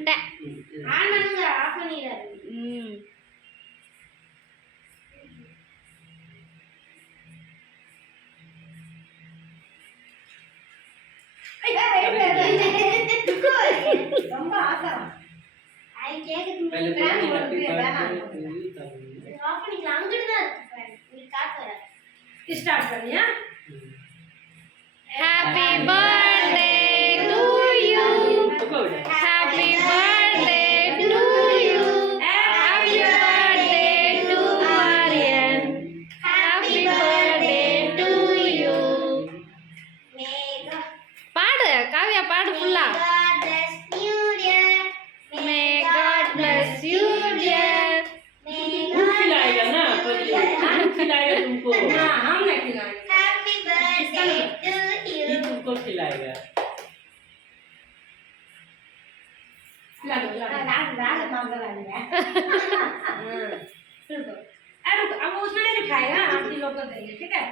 வந்துட்டேன். ரொம்ப ஆசை ஐ கேக்குது பிராண்ட் வந்து வேணாம் ஆஃப் பண்ணிக்கலாம் அங்கட்டு தான் இருக்கு நீ காத்து வர ஸ்டார்ட் பண்ணியா Happy birthday to you. Happy birthday to you. Happy birthday to Aryan. Happy birthday to you. பாடு காவியா பாடு ஃபுல்லா. May God bless you dear. खिलाएगा ना खिलाएगा तुमको हां हम नहीं खिलाएंगे हैप्पी बर्थडे टू यू ये तुमको खिलाएगा ला रात मांग रहा है हां रुको अब उसमें नहीं खाएगा आप लोग को देंगे ठीक है